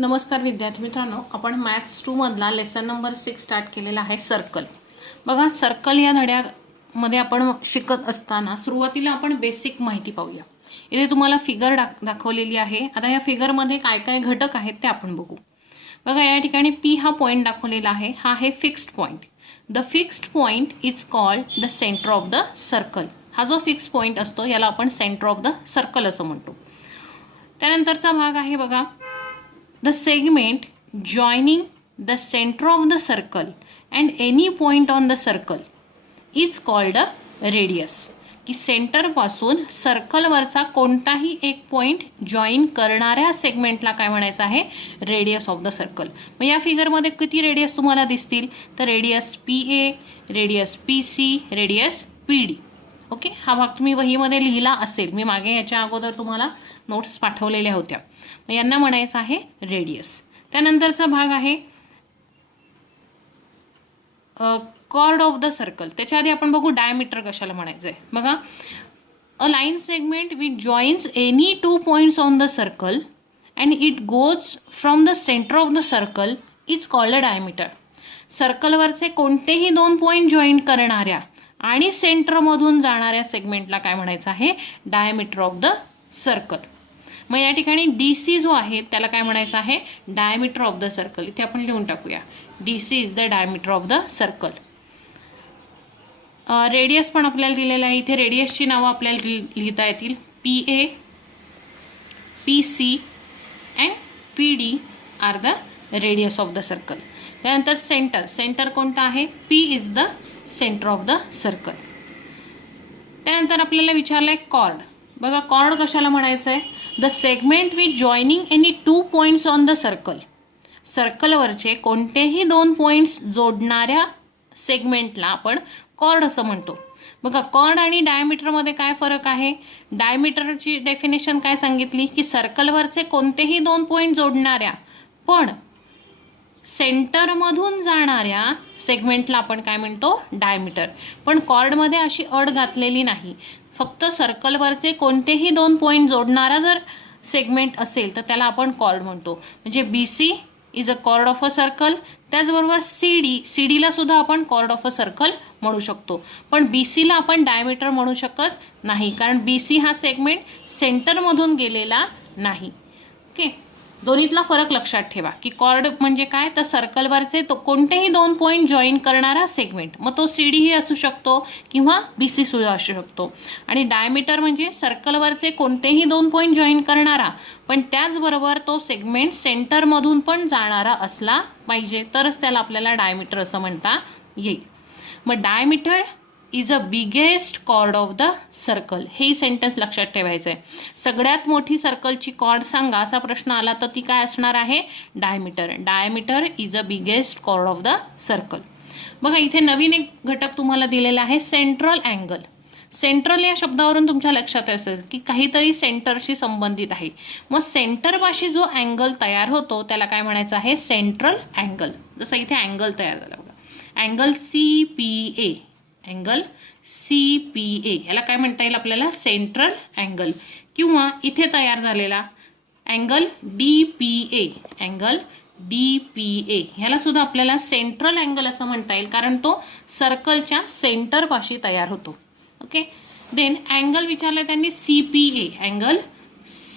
नमस्कार विद्यार्थी मित्रांनो, आपण मॅथ्स 2 मधला लेसन नंबर 6 स्टार्ट केलेला आहे सर्कल. बघा, सर्कल या धड्यामध्ये आपण शिकत असताना सुरुवातीला आपण बेसिक माहिती पाहूया. इथे तुम्हाला फिगर दाखवलेली आहे. आता या फिगरमध्ये काय काय घटक आहेत ते आपण बघू. बघा, या ठिकाणी पी हा पॉइंट दाखवलेला आहे. हा आहे fixed point. The fixed point is called the centre of the circle. हा जो फिक्स्ड पॉइंट असतो याला आपण सेंटर ऑफ द सर्कल असं म्हणतो. त्यानंतरचा भाग आहे बघा, the segment joining the center of the circle and any point on the circle is called a radius. की सेंटर पासून सर्कल वरचा कोणताही एक पॉइंट जॉईन करणाऱ्या सेगमेंटला काय म्हणायचं आहे? Radius of the circle. मग या फिगर मध्ये किती रेडियस तुम्हाला दिसतील? तर radius PA, radius PC, radius PD. Okay, हा भाग तुम्ही वहीमध्ये लिहिला असेल. मी मागे याच्या अगोदर तुम्हाला नोट्स पाठवलेल्या होत्या. मग यांना म्हणायचं आहे रेडियस. त्यानंतरचा भाग आहे कॉर्ड ऑफ द सर्कल. त्याच्या आधी आपण बघू डायमीटर कशाला म्हणायचं आहे. बघा, a line segment which joins any two points on the circle and it goes from the centre of the circle is called a diameter. सर्कलवरचे कोणतेही दोन पॉइंट जॉईन करणाऱ्या आणि सेंटरमधून जाणाऱ्या सेगमेंटला काय म्हणायचं आहे? Diameter of the circle. मग या ठिकाणी DC जो आहे त्याला काय म्हणायचं आहे? Diameter of the circle. इथे आपण लिहून टाकूया, DC is the diameter of the circle. Radius पण आपल्याला दिलेला आहे. इथे रेडियसची नावं आपल्याला लिहिता येतील. PA, PC अँड PD are the radius of the circle. त्यानंतर सेंटर. सेंटर कोणता आहे? P is the centre of the circle. त्यानंतर आपल्याला विचारलंय कॉर्ड. बघा, कॉर्ड कशाला म्हणायचं आहे? The segment with joining any two points on the circle. सर्कलवरचे कोणतेही दोन पॉइंट्स जोडणाऱ्या सेगमेंटला आपण कॉर्ड असं म्हणतो. बघा, कॉर्ड आणि डायमीटरमध्ये काय फरक आहे? डायमीटरची डेफिनेशन काय सांगितली? की सर्कलवरचे कोणतेही दोन पॉइंट जोडणाऱ्या पण सेंटरमधून जाणाऱ्या सेगमेंटला आपण काय म्हणतो? डायमीटर. पण कॉर्डमध्ये अशी अट घातलेली नाही. फक्त सर्कलवरचे कोणतेही दोन पॉइंट जोडणारा जर सेगमेंट असेल तर त्याला आपण कॉर्ड म्हणतो. म्हणजे BC is a chord of a circle. त्याचबरोबर CDला सुद्धा आपण कॉर्ड ऑफ अ सर्कल म्हणू शकतो. पण BCला आपण डायमीटर म्हणू शकत नाही, कारण BC हा सेगमेंट सेंटरमधून गेलेला नाही. ओके, दोन्हीतला फरक लक्षात ठेवा की कॉर्ड म्हणजे काय? तर सर्कलवरचे तो कोणतेही दोन पॉइंट जॉईन करणारा सेगमेंट. मग तो CD ही असू शकतो किंवा BC सुद्धा असू शकतो. आणि डायमीटर म्हणजे सर्कलवरचे कोणतेही दोन पॉइंट जॉईन करणारा पण त्याचबरोबर तो सेगमेंट सेंटरमधून पण जाणारा असला पाहिजे, तरच त्याला आपल्याला डायमीटर असं म्हणता येईल. मग diameter is a biggest chord of the circle. हे सेंटेन्स लक्षात ठेवायचं आहे. सगळ्यात मोठी सर्कलची कॉर्ड सांगा असा प्रश्न आला तर ती काय असणार आहे? Diameter. Diameter is a biggest chord of the circle. बघा, इथे नवीन एक घटक तुम्हाला दिलेला आहे, सेंट्रल अँगल. सेंट्रल या शब्दावरून तुमच्या लक्षात असेल की काहीतरी सेंटरशी संबंधित आहे. मग सेंटरपाशी जो अँगल तयार होतो त्याला काय म्हणायचं आहे? Central angle. जसं इथे अँगल तयार झाला बघा, अँगल CPA. अँगल CPA याला काय म्हणता येईल आपल्याला? Central angle. किंवा इथे तयार झालेला अँगल DPA. अँगल DPA ह्याला सुद्धा आपल्याला सेंट्रल अँगल असं म्हणता येईल, कारण तो सर्कलच्या सेंटर पाशी तयार होतो. ओके, देन अँगल विचारला त्यांनी CPA. अँगल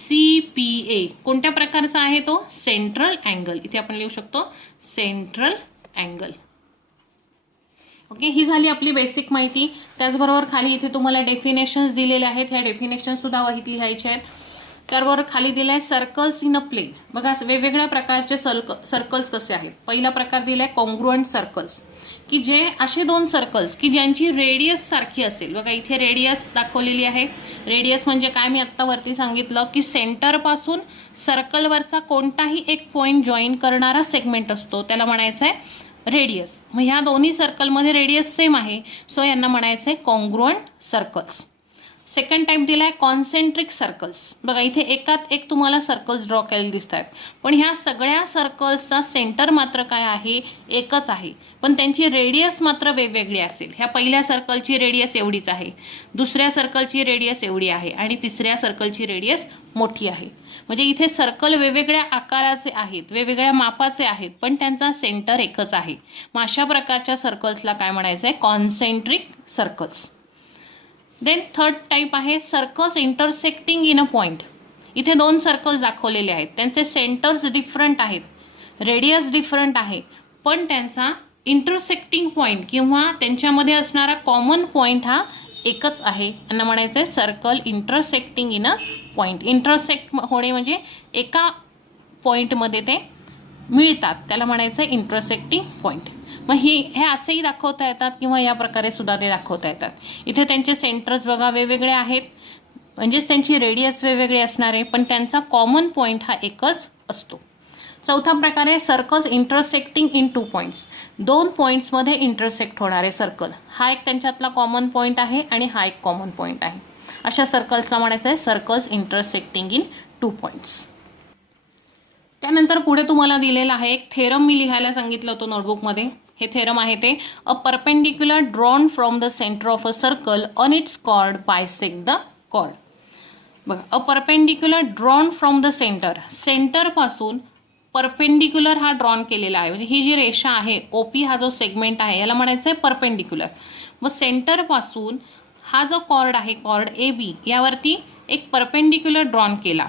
CPA कोणत्या प्रकारचा आहे तो? Central angle. इथे आपण लिहू शकतो सेंट्रल अँगल. ओके, ही झाली आपली बेसिक माहिती. त्याचबरोबर खाली इथे तुम्हाला डेफिनेशन्स दिलेले आहेत. ह्या डेफिनेशन सुद्धा वहीत लिहायचे आहेत. त्याबरोबर खाली दिलं आहे सर्कल्स इन अ प्लेन. बघा, वेगवेगळ्या प्रकारचे सर्कल्स कसे आहेत. पहिला प्रकार दिलाय कॉन्ग्रुएंट सर्कल्स, की जे असे दोन सर्कल्स की ज्यांची रेडियस सारखी असेल. बघा, इथे रेडियस दाखवलेली आहे. रेडियस म्हणजे काय? मी आत्ता वरती सांगितलं की सेंटरपासून सर्कलवरचा कोणताही एक पॉइंट जॉईन करणारा सेगमेंट असतो त्याला म्हणायचं आहे रेडियस. मग ह्या दोन्ही सर्कलमध्ये रेडियस सेम आहे, सो यांना म्हणायचं आहे कॉन्ग्रुएंट सर्कल्स. सेकंड टाईप दिला आहे कॉन्सेंट्रिक सर्कल्स. बघा इथे एकात एक तुम्हाला सर्कल्स ड्रॉ केलेले दिसत आहेत, पण ह्या सगळ्या सर्कल्सचा सेंटर मात्र काय आहे, एकच आहे, पण त्यांची रेडियस मात्र वेगवेगळी असेल. ह्या पहिल्या सर्कलची रेडियस एवढीच आहे, दुसऱ्या सर्कलची रेडियस एवढी आहे आणि तिसऱ्या सर्कलची रेडियस मोठी आहे. म्हणजे इथे सर्कल वेगवेगळ्या आकाराचे आहेत, वेगवेगळ्या मापाचे आहेत, पण त्यांचा सेंटर एकच आहे. मग अशा प्रकारच्या सर्कल्सला काय म्हणायचं आहे, concentric circles. Then third type आहे circles intersecting in a point. इथे दोन सर्कल्स दाखवलेले आहेत, त्यांचे सेंटर्स डिफरंट आहेत, रेडियस डिफरंट आहे, पण त्यांचा इंटरसेक्टिंग पॉइंट किंवा त्यांच्यामध्ये असणारा कॉमन पॉइंट हा एकच आहे. यांना म्हणायचं आहे circle intersecting in a point. Intersect होणे म्हणजे एका पॉइंटमध्ये ते मिळतात, त्याला म्हणायचं आहे इंटरसेक्टिंग पॉइंट. मग हे असेही दाखवता येतात किंवा या प्रकारे सुद्धा ते दाखवता येतात. इथे त्यांचे सेंटर्स बघा वेगवेगळे आहेत, म्हणजेच त्यांची रेडियस वेगवेगळी असणार आहे, पण त्यांचा कॉमन पॉइंट हा एकच असतो. चौथा प्रकार आहे सर्कल्स इंटरसेक्टिंग इन 2 पॉइंट्स. 2 पॉइंट्समध्ये इंटरसेक्ट होणारे सर्कल. हा एक त्यांच्यातला कॉमन पॉइंट आहे आणि हा एक कॉमन पॉइंट आहे. अशा सर्कल्सला म्हणायचं आहे सर्कल्स इंटरसेक्टिंग इन 2 पॉइंट्स. त्यानंतर पुढे तुम्हाला दिलेला आहे एक थेरम मी लिहायला सांगितलं होतं नोटबुकमध्ये. हे थेरम आहे ते a perpendicular drawn from the centre of a circle on its chord bisect the chord. बघा a perpendicular drawn from the centre, सेंटरपासून परपेंडिक्युलर हा ड्रॉन केलेला आहे. म्हणजे ही जी रेषा आहे ओपी हा जो सेगमेंट आहे याला म्हणायचं आहे परपेंडिक्युलर. मग सेंटरपासून हा जो कॉर्ड आहे कॉर्ड ए बी यावरती एक परपेंडिक्युलर ड्रॉन केला,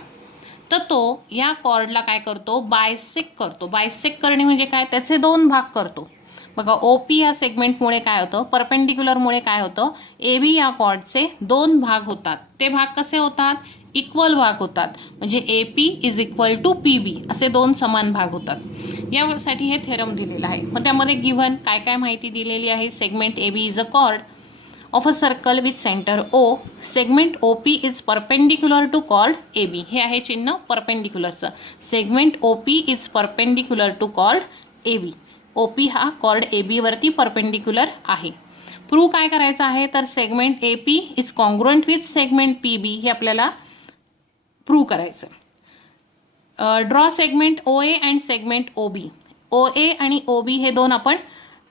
तर तो या कॉर्डला काय करतो, बायसेक्ट करतो. बायसेक्ट करणे म्हणजे काय, त्याचे 2 भाग करतो. बघा ओपी या सेगमेंटमुळे काय होतं, परपेंडिक्युलरमुळे काय होतं, ए बी या कॉर्डचे 2 भाग होतात. ते भाग कसे होतात, इक्वल भाग होतात. म्हणजे A P is equal to P B असे 2 समान भाग होतात. यासाठी हे थेरम दिलेलं आहे. मग त्यामध्ये गिव्हन काय काय माहिती दिलेली आहे. Segment A B is a chord of a circle with centre O. Segment O P is perpendicular to chord A B. हे आहे चिन्ह परपेंडिक्युलरचं. Segment O P is perpendicular to chord A B. O P हा chord A B वरती perpendicular आहे. Prove काय करायचं आहे, तर segment A P is congruent with segment P B हे आपल्याला प्रूव्ह करायचं. Draw segment O A and segment O B. O A आणि ओ बी हे 2 आपण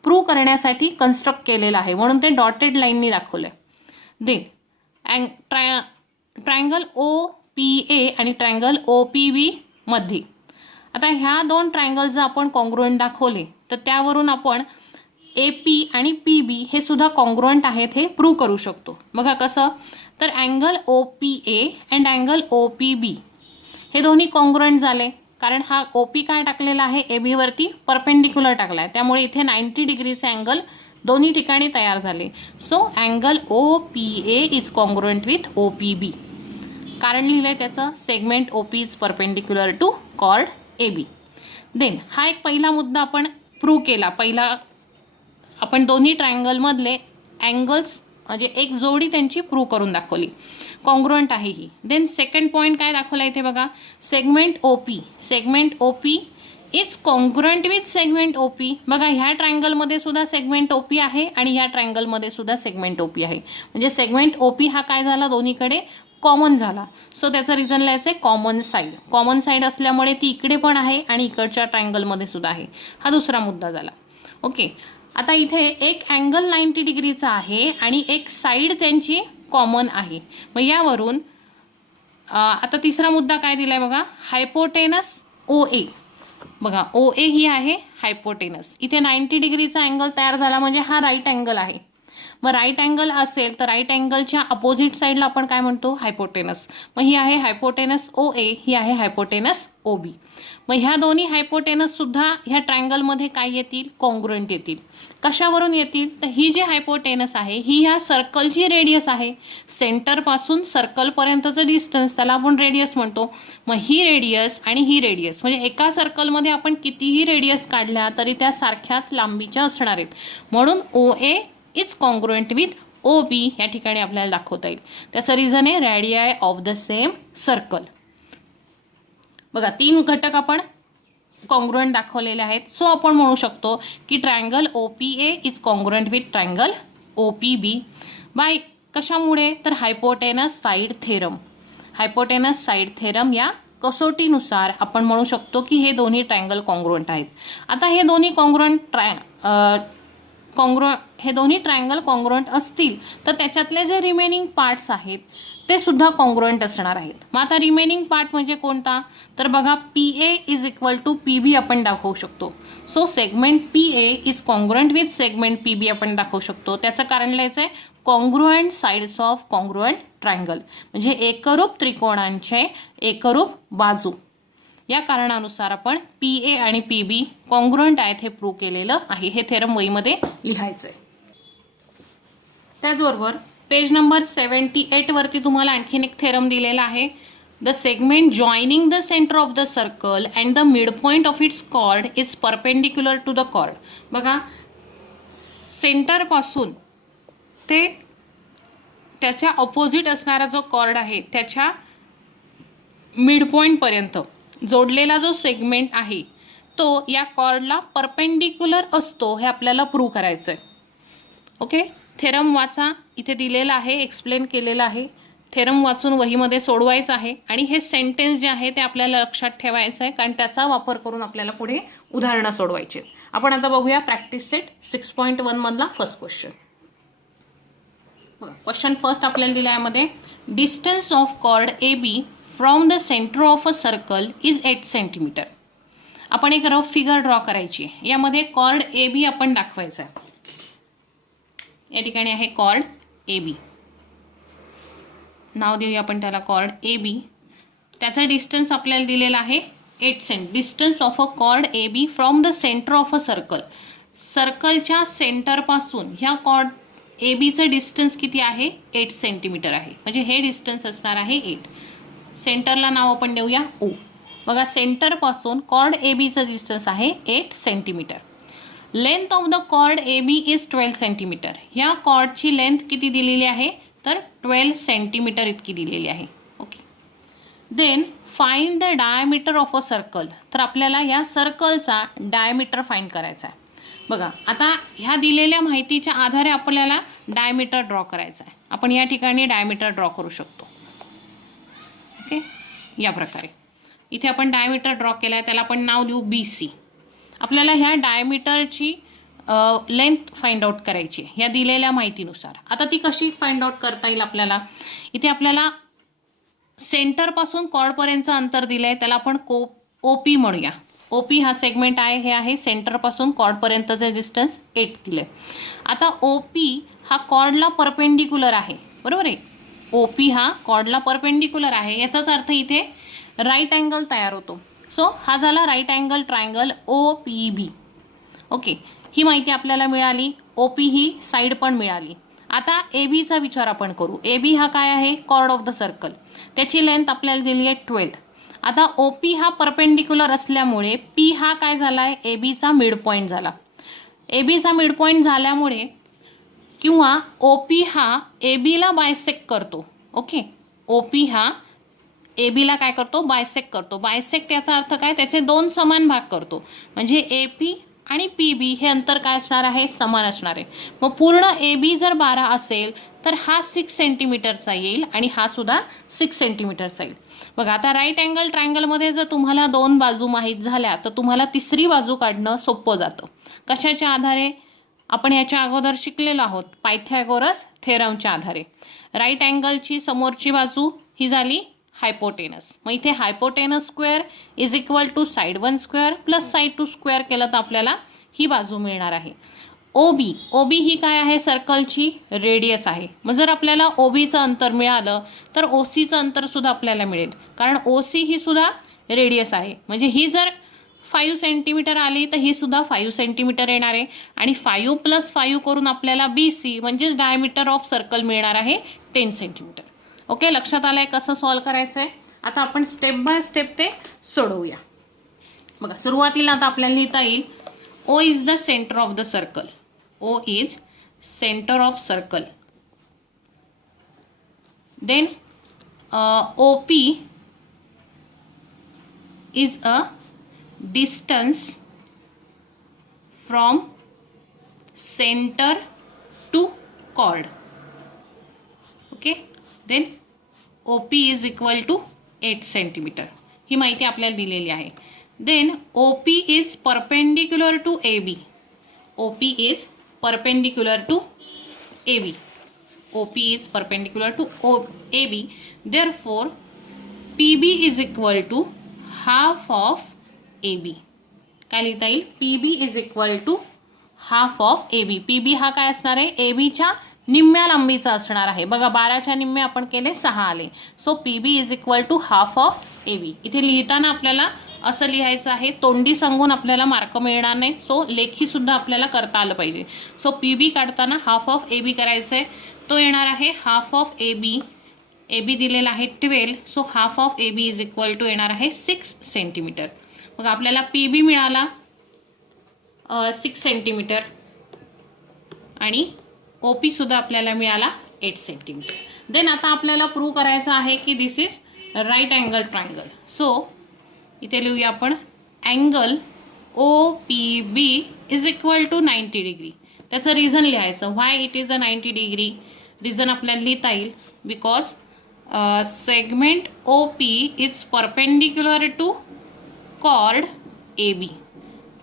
प्रूव्ह करण्यासाठी कन्स्ट्रक्ट केलेलं आहे, म्हणून ते डॉटेड लाईननी दाखवलंय. Then triangle O P A आणि ट्रायंगल ओ पी बी मध्ये. आता ह्या 2 ट्रायंगल जर आपण कॉन्ग्रुएंट दाखवले तर त्यावरून आपण ए पी आणि पी बी हे सुद्धा कॉन्ग्रुएंट आहेत हे प्रूव्ह करू शकतो. बघा कसं, तर angle O P A and angle O P B हे दोन्ही कॉन्ग्रुएंट झाले, कारण हा ओ पी काय टाकलेला आहे, ए बी वरती परपेंडिक्युलर टाकला आहे, त्यामुळे इथे 90 डिग्रीचे अँगल दोन्ही ठिकाणी तयार झाले. So angle O P A is congruent with O P B. कारण लिहिलंय त्याचं segment O P is perpendicular to chord A B. Then हा एक पहिला मुद्दा आपण प्रूव्ह केला. पहिला आपण दोन्ही ट्रायंगलमधले अँगल्स म्हणजे एक जोडी त्यांची प्रूव्ह करून दाखवली, कॉन्ग्रुएंट आहे ही. देन सेकंड पॉईंट काय दाखवला इथे बघा, segment O P. Segment O P is congruent with segment O P. बघा ह्या ट्रायंगलमध्ये सुद्धा सेगमेंट ओ पी आहे आणि ह्या ट्रायंगलमध्ये सुद्धा सेगमेंट ओ पी आहे. म्हणजे सेगमेंट ओ पी हा काय झाला, दोन्हीकडे कॉमन झाला. सो त्याचं रिझन लिहायचं आहे कॉमन साईड. कॉमन साईड असल्यामुळे ती इकडे पण आहे आणि इकडच्या ट्रायंगलमध्ये सुद्धा आहे. हा दुसरा मुद्दा झाला. ओके, आता इथे एक अँगल 90 डिग्रीचा आहे आणि एक साईड त्यांची कॉमन आहे. मग यावरून आता तिसरा मुद्दा काय दिलाय बघा, हायपोटेनस ओ ए. बघा ओ ए ही आहे हायपोटेनस. इथे 90 डिग्रीचा अँगल तयार झाला म्हणजे हा राईट अँगल आहे. मग राईट अँगल असेल तर राईट अँगलच्या अपोजिट साईडला आपण काय म्हणतो, हायपोटेनस. मग ही आहे हायपोटेनस ओ ए, ही आहे हायपोटेनस ओ बी. मग ह्या दोन्ही हायपोटेनस सुद्धा ह्या ट्रायंगलमध्ये काय येतील, कॉन्ग्रुएंट येतील. कशावरून येतील, तर ही जी हायपोटेनस आहे ही ह्या सर्कलची रेडियस आहे. सेंटरपासून सर्कलपर्यंतचं डिस्टन्स त्याला आपण रेडियस म्हणतो. मग ही रेडियस आणि ही रेडियस म्हणजे एका सर्कलमध्ये आपण कितीही रेडियस काढल्या तरी त्या सारख्याच लांबीच्या असणार आहेत. म्हणून O A is congruent with O B या ठिकाणी आपल्याला दाखवता येईल. त्याचं रिझन आहे radii of the same circle. बघा 3 घटक आपण कॉन्ग्रुएंट दाखवलेले आहेत. सो आपण म्हणू शकतो की triangle O P A is congruent with triangle O P B. By कशामुळे? तर hypotenuse side theorem. Hypotenuse side theorem या कसोटीनुसार आपण म्हणू शकतो की हे दोन्ही ट्रायंगल कॉन्ग्रुएंट आहेत. आता हे दोन्ही हे दोन्ही ट्रायंगल कॉन्ग्रुएंट असतील तर त्याच्यातले जे रिमेनिंग पार्ट्स आहेत ते सुद्धा कॉन्ग्रुएंट असणार आहेत. मग आता रिमेनिंग पार्ट म्हणजे कोणता? तर बघा PA is equal to PB आपण दाखवू शकतो. So segment PA is congruent with segment PB आपण दाखवू शकतो. त्याचं कारण लिहायचं आहे congruent sides of congruent triangle, म्हणजे एकरूप त्रिकोणांचे एकरूप बाजू. या कारणानुसार आपण PA आणि PB कॉन्ग्रुएंट आहेत हे प्रूव्ह केलेलं आहे. हे थेरम वहीमध्ये लिहायचं आहे. त्याचबरोबर पेज नंबर 78 वरती तुम्हाला आणखीन एक थेरम दिलेला आहे. The segment joining the centre of the circle and the mid point of its chord is perpendicular to the chord. बघा, सेंटरपासून ते त्याच्या ऑपोजिट असणारा जो कॉर्ड आहे त्याच्या मिड पॉइंटपर्यंत जोडलेला जो सेगमेंट आहे तो या कॉर्डला परपेंडिक्युलर असतो हे आपल्याला प्रूव्ह करायचं आहे. ओके, थेरम वाचा, इथे दिलेला आहे, एक्सप्लेन केलेलं आहे. थेरम वाचून वहीमध्ये सोडवायचं आहे आणि हे सेंटेन्स जे आहे ते आपल्याला लक्षात ठेवायचं आहे, कारण त्याचा वापर करून आपल्याला पुढे उदाहरणं सोडवायची आहेत. आपण आता बघूया प्रॅक्टिस सेट 6.1 मधला फर्स्ट क्वेश्चन. बघा, क्वेश्चन फर्स्ट आपल्याला दिला यामध्ये distance of chord AB from the centre of a circle is 8 centimetre. आपण एक रफ फिगर ड्रॉ करायची आहे. यामध्ये कॉर्ड AB आपण दाखवायचा आहे. या ठिकाणी आहे कॉर्ड AB, नाव देऊया आपण त्याला कॉर्ड AB. त्याचा डिस्टन्स आपल्याला दिलेला आहे 8 cent. Distance of a chord AB from the centre of a circle. सर्कलच्या सेंटरपासून ह्या कॉर्ड ABचं डिस्टन्स किती आहे? 8 सेंटीमीटर आहे. म्हणजे हे डिस्टन्स असणार आहे 8. सेंटरला नाव आपण देऊया O. बघा, सेंटरपासून कॉर्ड ABचं डिस्टन्स आहे 8 centimetre. Length of the chord AB is 12 centimetre. ह्या कॉर्डची लेंथ किती दिलेली आहे? तर 12 सेंटीमीटर इतकी दिलेली आहे. Okay, then find the diameter of a circle. तर आपल्याला या सर्कलचा डायमीटर फाइंड करायचा आहे. बघा, आता ह्या दिलेल्या माहितीच्या आधारे आपल्याला डायमीटर ड्रॉ करायचा आहे. आपण या ठिकाणी डायमीटर ड्रॉ करू शकतो. ओके, या प्रकारे इथे आपण डायमीटर ड्रॉ केला आहे, त्याला आपण नाव देऊ BC. आपल्याला ह्या डायमीटरची लेंथ फाइंड आउट करायची आहे या दिलेल्या माहितीनुसार. आता ती कशी फाइंड आउट करता येईल आपल्याला? इथे आपल्याला सेंटरपासून कॉर्डपर्यंतचं अंतर दिलं आहे, त्याला आपण OP म्हणूया. OP हा सेगमेंट आहे, हे आहे सेंटरपासून कॉर्डपर्यंतचे डिस्टन्स 8 दिले. आता OP हा कॉर्डला परपेंडिक्युलर आहे, बरोबर आहे. OP हा कॉर्डला परपेंडिक्युलर आहे, याचाच अर्थ इथे राईट अँगल तयार होतो. सो हा झाला right angle triangle OPB. Okay, ही माहिती आपल्याला मिळाली. OP ही साईड पण मिळाली. आता ABचा विचार आपण करू. AB हा काय आहे? Chord of the circle. त्याची लेंथ आपल्याला दिली आहे 12. आता OP हा परपेंडिक्युलर असल्यामुळे P हा काय झालाय? ABचा मिड पॉइंट झाला. ABचा मिड पॉइंट झाल्यामुळे किंवा OP हा ABला बायसेक्ट करतो. ओके, OP हा ABला काय करतो? बायसेक्ट करतो. बायसेक्ट याचा अर्थ काय? त्याचे दोन समान भाग करतो. म्हणजे AP आणि PB हे अंतर काय असणार आहे? समान असणार आहे. मग पूर्ण AB जर 12 असेल तर हा 6 सेंटीमीटरचा येईल आणि हा सुद्धा 6 सेंटीमीटरचा येईल. बघा, आता राईट अँगल ट्रायंगलमध्ये जर तुम्हाला दोन बाजू माहीत झाल्या तर तुम्हाला तिसरी बाजू काढणं सोपं जातं. कशाच्या आधारे? आपण याच्या अगोदर शिकलेलो आहोत, पायथागोरस थेरमच्या आधारे. राईट अँगलची समोरची बाजू ही झाली हायपोटेनस. मग इथे hypotenuse square is equal to side 1 square plus side 2 square केलं तर आपल्याला ही बाजू मिळणार आहे. OB ही काय आहे? सर्कलची रेडियस आहे. मग जर आपल्याला OBचं अंतर मिळालं तर OCचं अंतर सुद्धा आपल्याला मिळेल, कारण OC ही सुद्धा रेडियस आहे. म्हणजे ही जर 5 सेंटीमीटर आली तर ही सुद्धा 5 सेंटीमीटर येणार आहे आणि 5 + 5 करून आपल्याला BC म्हणजेच डायमीटर ऑफ सर्कल मिळणार आहे 10 सेंटीमीटर. ओके, लक्षात आलंय कसं सॉल्व्ह करायचं आहे? आता आपण स्टेप बाय स्टेप ते सोडवूया. बघा, सुरुवातीला आता आपल्याला लिहिता येईल O is the centre of the circle. O is centre of circle. Then OP is a distance from centre to chord. Okay. Then OP is equal to 8 centimetre. ही माहिती आपल्याला दिलेली आहे. Then OP is perpendicular to AB. OP is perpendicular to AB. OP is perpendicular to AB. Therefore, PB is equal to half of AB. काय लिहिता येईल? PB is equal to half of AB. PB हा काय असणार आहे? ABच्या निम्म्या लांबीचा असणार आहे. बघा 12च्या निम्मे आपण केले 6 आले. So PB is equal to half of AB. इथे लिहिताना आपल्याला असं लिहायचं आहे. तोंडी सांगून आपल्याला मार्क मिळणार नाही. सो लेखी सुद्धा आपल्याला करता आलं पाहिजे. सो PB काढताना हाफ ऑफ AB करायचं आहे. तो येणार आहे हाफ ऑफ AB. AB दिलेला आहे 12. So half of AB is equal to येणार आहे 6 सेंटीमीटर. मग आपल्याला PB मिळाला 6 सेंटीमीटर आणि OP सुद्धा आपल्याला मिळाला 8 सेंटीमीटर. देन आता आपल्याला प्रूव्ह करायचं आहे की this is right angle triangle. So इथे लिहूया आपण angle OPB is equal to 90 degree. त्याचं रिझन लिहायचं. Why it is a 90 degree. Reason आपल्याला लिहिता येईल because segment OP is perpendicular to chord AB.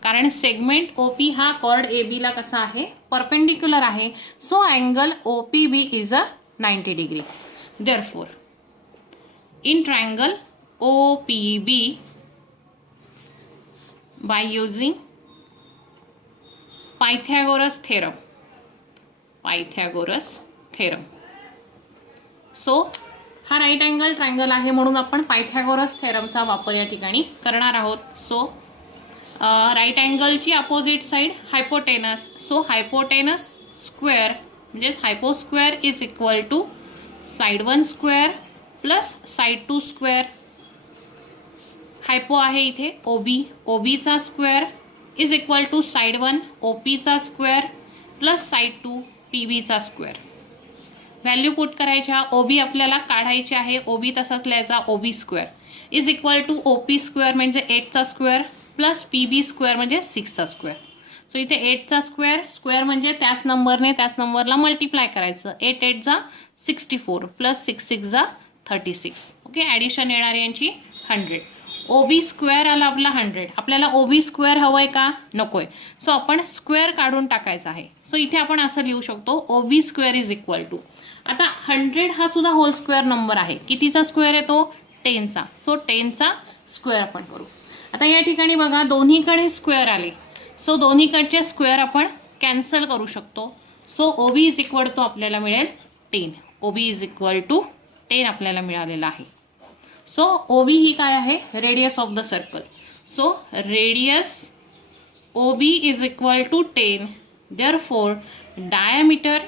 कारण सेगमेंट OP हा कॉर्ड AB ला कसा आहे? परपेंडिक्युलर आहे. So angle OPB is a 90 degree. Therefore in triangle OPB by using Pythagoras theorem. Pythagoras theorem. So हा राईट अँगल ट्रायंगल आहे म्हणून आपण पायथागोरस थेरमचा वापर या ठिकाणी करणार आहोत. सो राईट अँगलची opposite side hypotenuse. So hypotenuse square म्हणजेच hypo square is equal to side 1 square plus side 2 square. Hypo आहे इथे OB चा square is equal to side 1 OP चा स्क्वेअर प्लस साईड 2 PB चा स्क्वेअर. व्हॅल्यू पुट करायच्या. OB आपल्याला काढायची आहे. OB तसाच लिहायचा OB square is equal to OP square म्हणजे 8 चा स्क्वेअर प्लस PB स्क्वेअर म्हणजे 6 चा स्क्वेअर. सो इथे 8 चा स्क्वेअर म्हणजे त्याच नंबरला मल्टिप्लाय करायचं. 8 8 जा 64 प्लस 6 6 जा 36. ओके. ॲडिशन येणार यांची 100. OB स्क्वेअर आला आपला 100. आपल्याला OB स्क्वेअर हवंय का? नकोय. सो आपण स्क्वेअर काढून टाकायचा आहे. सो इथे आपण असं लिहू शकतो OB square is equal to. आता 100 हा सुद्धा होल स्क्वेअर नंबर आहे. कितीचा स्क्वेअर आहे तो? 10चा. सो 10चा स्क्वेअर आपण करू. आता या ठिकाणी बघा दोन्हीकडे स्क्वेअर आले. सो दोन्हीकडचे स्क्वेअर आपण कॅन्सल करू शकतो. So OB is equal to आपल्याला मिळेल 10. OB इज इक्वल टू 10 आपल्याला मिळालेला आहे. सो OB ही काय आहे? Radius of the circle. So radius OB is equal to 10. Therefore diameter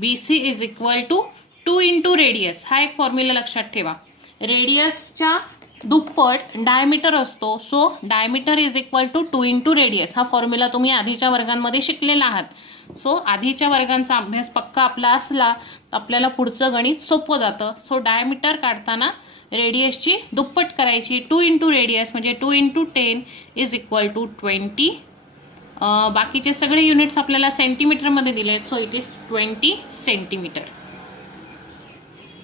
BC is equal to 2 into radius. हा एक फॉर्म्युला लक्षात ठेवा. रेडियसच्या दुप्पट डायमीटर असतो. So diameter is equal to 2 into radius. हा फॉर्म्युला तुम्ही आधीच्या वर्गांमध्ये शिकलेला आहात. सो आधीच्या वर्गांचा अभ्यास पक्का आपला असला तर आपल्याला पुढचं गणित सोपं जातं. सो डायमीटर काढताना रेडियसची दुप्पट करायची. 2 इंटू रेडियस म्हणजे 2 इंटू 10 इज इक्वल टू 20. बाकीचे सगळे युनिट्स आपल्याला सेंटीमीटरमध्ये दिलेत. So it is 20 centimetre.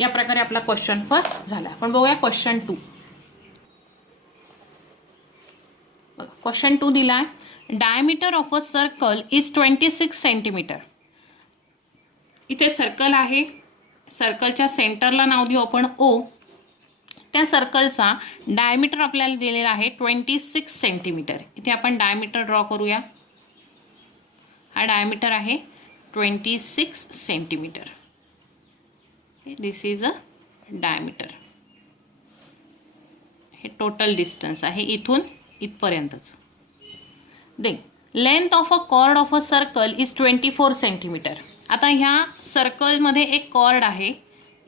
या प्रकारे आपला क्वेश्चन फर्स्ट झाला. आपण बघूया क्वेश्चन 2. क्वेश्चन 2 दिलाय. Diameter of a circle is 26 centimetre. इथे सर्कल आहे. सर्कलच्या सेंटरला नाव देऊ आपण O. त्या सर्कलचा डायमीटर आपल्याला दिलेला आहे 26 सेंटीमीटर. इथे आपण डायमीटर ड्रॉ करूया. हा डायमीटर आहे 26 centimetre. This is a diameter. हे टोटल डिस्टन्स आहे इथून इथपर्यंतच. Then length of a chord of a circle is 24 centimetre. आता ह्या सर्कलमध्ये एक कॉर्ड आहे.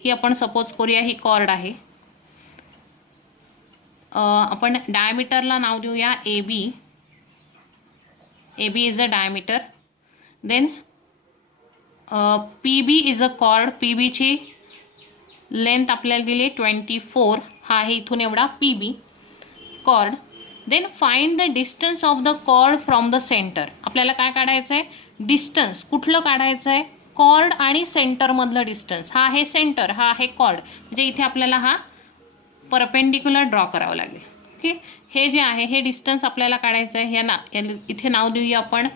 ही आपण सपोज करूया ही कॉर्ड आहे. आपण डायमीटरला नाव देऊया AB. AB is a diameter. Then PB is a chord. PB ची लेंथ आपल्याला दिली 24. हा आहे इथून एवढा PB chord. Then find the distance of the chord from the centre. आपल्याला काय काढायचं आहे? डिस्टन्स कुठलं काढायचं आहे, कॉर्ड आणि सेंटरमधलं डिस्टन्स. हा आहे सेंटर, हा आहे कॉर्ड. म्हणजे इथे आपल्याला हा परपेंडिक्युलर ड्रॉ करावं लागेल. ओके, हे जे आहे हे डिस्टन्स आपल्याला काढायचं आहे. इथे नाव देऊया आपण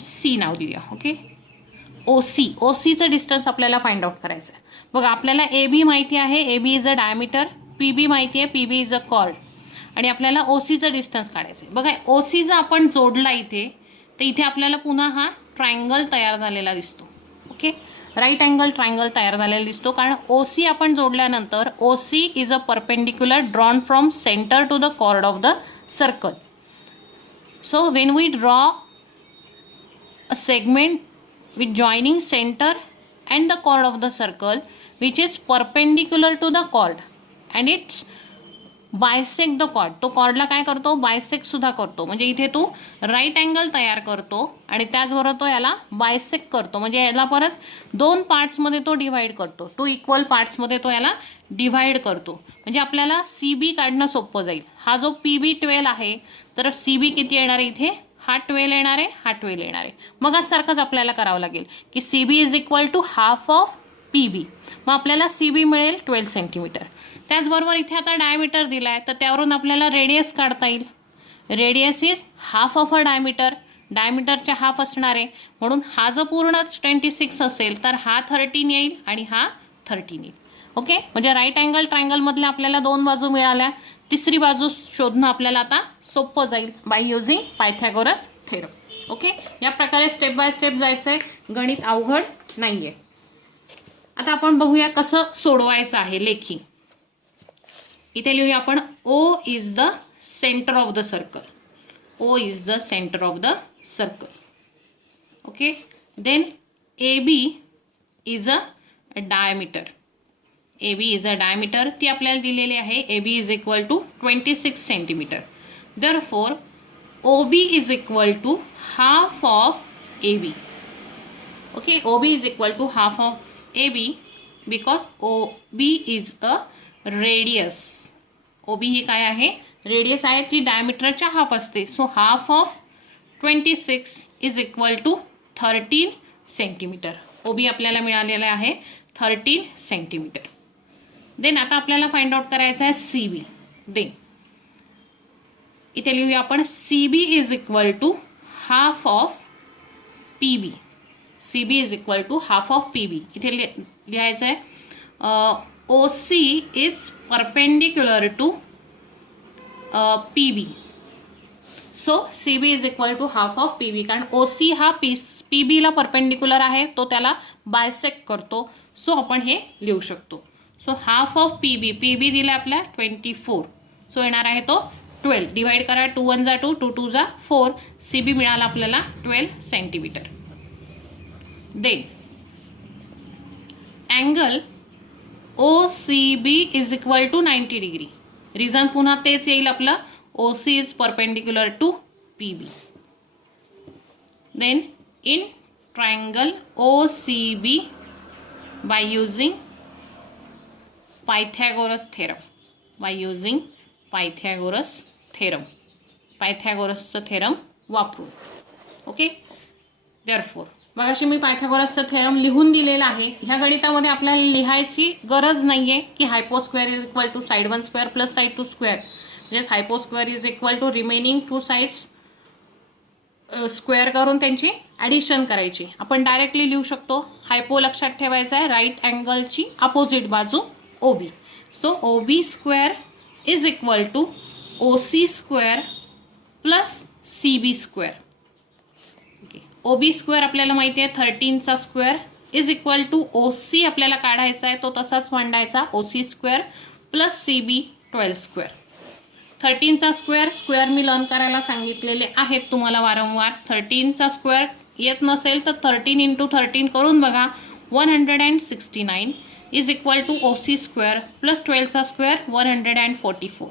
सी नाव देऊया. ओके, ओसी, ओसीचं डिस्टन्स आपल्याला फाइंड आउट करायचं आहे. बघा आपल्याला ए बी माहिती आहे, A B is a diameter, P B माहिती आहे, P B is a chord, आणि आपल्याला ओसीचं डिस्टन्स काढायचं आहे. बघा ओसी जर आपण जोडला इथे, तर इथे आपल्याला पुन्हा हा ट्रायंगल तयार झालेला दिसतो. ओके, राईट अँगल ट्रायंगल तयार झालेला दिसतो, कारण ओसी आपण जोडल्यानंतर OC is a perpendicular drawn from centre to the chord of the circle. So when we draw a segment with joining center and the chord of the circle which is perpendicular to the chord and it's bisect the chord. तो कॉर्डला काय करतो, bisect सुद्धा करतो. म्हणजे इथे तो right angle तयार करतो आणि त्याचबरोबर तो याला बायसेक्ट करतो. म्हणजे याला परत 2 पार्ट्समध्ये तो डिव्हाइड करतो, 2 इक्वल पार्ट्समध्ये तो याला डिव्हाइड करतो. म्हणजे आपल्याला सी बी काढणं सोपं जाईल. हा जो पी बी 12 आहे, तर सी बी किती येणार आहे, इथे हा 12 येणार आहे, हा 12 येणार आहे. मग सारखंच आपल्याला करावं लागेल की C B is equal to half of P B. मग आपल्याला सी बी मिळेल 12 सेंटीमीटर. त्याचबरोबर इथे आता डायमीटर दिला आहे, तर त्यावरून आपल्याला रेडियस काढता येईल. Radius is half of a diameter, डायमीटरच्या हाफ असणार आहे, म्हणून हा जो पूर्ण 26 असेल तर हा 13 येईल आणि हा 13 येईल. ओके, म्हणजे राईट अँगल ट्रायंगलमधल्या आपल्याला 2 बाजू मिळाल्या. तिसरी बाजू शोधणं आपल्याला आता सोपं जाईल bye using Pythagoras theorem. Okay, या प्रकारे स्टेप बाय स्टेप जायचं आहे, गणित अवघड नाहीये. आता आपण बघूया कसं सोडवायचं आहे लेखी. इथे लिहूया आपण O is the centre of the circle. O is the centre of the circle. Okay, then A B is a diameter. A B is a diameter, ती आपल्याला दिलेली आहे. A B is equal to 26 centimetre. Therefore, OB is equal to half of AB. Okay, OB is equal to half of AB because OB is a radius. OB ही काय आहे, radius आहे, जी डायमीटरच्या हाफ असते. So half of 26 is equal to 13 centimetre. OB आपल्याला मिळालेला आहे 13 सेंटीमीटर. देन आता आपल्याला फाइंड आउट करायचं आहे CB. देन इथे लिहूया आपण CB is equal to half of PB. CB is equal to half of PB. इथे लिहायचं आहे OC is perpendicular to PB. So CB is equal to half of PB, कारण OC हा PB ला perpendicular आहे, तो त्याला बायसेक्ट करतो. सो आपण हे लिहू शकतो. सो हाफ ऑफ PB दिला आपल्या 24. सो येणार आहे तो 12. डिवाइड करा, 2 1 जा 2, 2 2 जा 4. CB मिळाला आपल्याला 12 centimetre. Then angle OCB is equal to 90 degree. Reason पुन्हा तेच येईल आपलं, OC is perpendicular to PB. Then in triangle OCB by using Pythagoras theorem. By using Pythagoras theorem, पायथागोरसचं थेरम वापरून. ओके, देअरफोर मगाशी मी पायथागोरसचं थेरम लिहून दिलेला आहे. ह्या गणितामध्ये आपल्याला लिहायची गरज नाहीये की hypo square is equal to side 1 square plus side 2 square. म्हणजे hypo square is equal to remaining 2 sides square करून त्यांची ॲडिशन करायची. आपण डायरेक्टली लिहू शकतो. हायपो लक्षात ठेवायचा आहे, राईट अँगलची अपोजिट बाजू OB. So OB square is equal to OC square plus CB square. Okay, OB square आपल्याला माहिती आहे 13चा square is equal to OC आपल्याला काढायचा आहे, तो तसाच मांडायचा, OC square plus CB 12 square. 13चा स्क्वेअर स्क्वेअर मी लर्न करायला सांगितलेले आहेत तुम्हाला वारंवार. 13चा स्क्वेअर येत नसेल तर 13 इंटू 13 करून बघा. 169 is equal to OC square plus 12चा स्क्वेअर 144.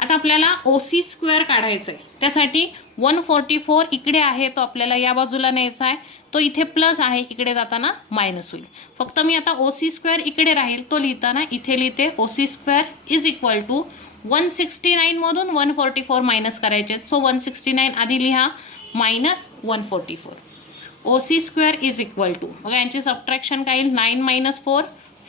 आता आपल्याला OC स्क्वेअर काढायचं आहे, त्यासाठी 144 इकडे आहे, तो आपल्याला या बाजूला न्यायचा आहे. तो इथे प्लस आहे, इकडे जाताना मायनस होईल. फक्त मी आता OC स्क्वेअर इकडे राहील, तो लिहिताना इथे लिहिते OC square is equal to 169 मधून 144 मायनस करायचे. सो 169 आधी लिहा, minus 144. OC square is equal to, बघा यांची सबट्रॅक्शन काय येईल, 9 minus 4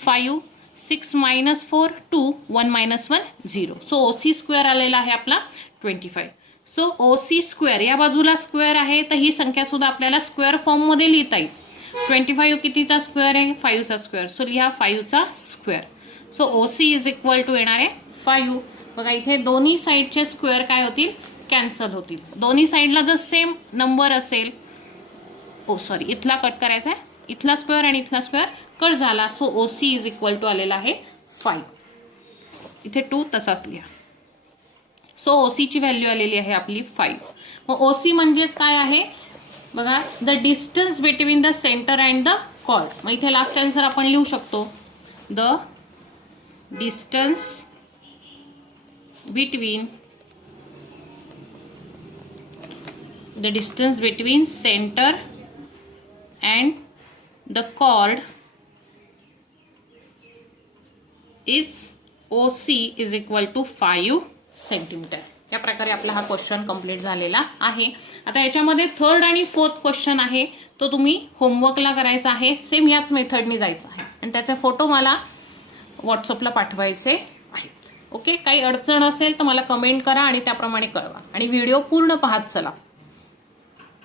5, 6 minus 4 2, 1 minus 1 0. So OC square आलेला आहे आपला 25. सो OC स्क्वेअर, या बाजूला स्क्वेअर आहे तर ही संख्या सुद्धा आपल्याला स्क्वेअर फॉर्ममध्ये लिहिता येईल. 25 कितीचा स्क्वेअर आहे, 5 चा स्क्वेअर. सो लिहा 5 चा square. So OC is equal to येणार आहे 5. बघा इथे दोन्ही साईडचे स्क्वेअर काय होतील, कॅन्सल होतील. दोन्ही साईडला जर सेम नंबर असेल, सॉरी इथला कट करायचा आहे, इथला स्क्वेअर आणि इथला स्क्वेअर कट झाला. So OC is equal to आलेला आहे 5. इथे 2 तसाच लिहा. सो OC ची व्हॅल्यू आलेली आहे आपली 5. मग OC म्हणजेच काय आहे बघा, the distance between the centre and the chord. मग इथे लास्ट आन्सर आपण लिहू शकतो, the distance between centre and the chord is OC is equal to 5 centimetre. या प्रकारे आपला हा क्वेश्चन कंप्लीट झालेला आहे. आता याच्यामध्ये थर्ड आणि फोर्थ क्वेश्चन आहे, तो तुम्ही होमवर्कला करायचा आहे. सेम याच मेथडने जायचं आहे आणि त्याचे फोटो मला व्हॉट्सअपला पाठवायचे आहेत. ओके, काही अडचण असेल तर मला कमेंट करा आणि त्याप्रमाणे कळवा आणि व्हिडिओ पूर्ण पाहत चला.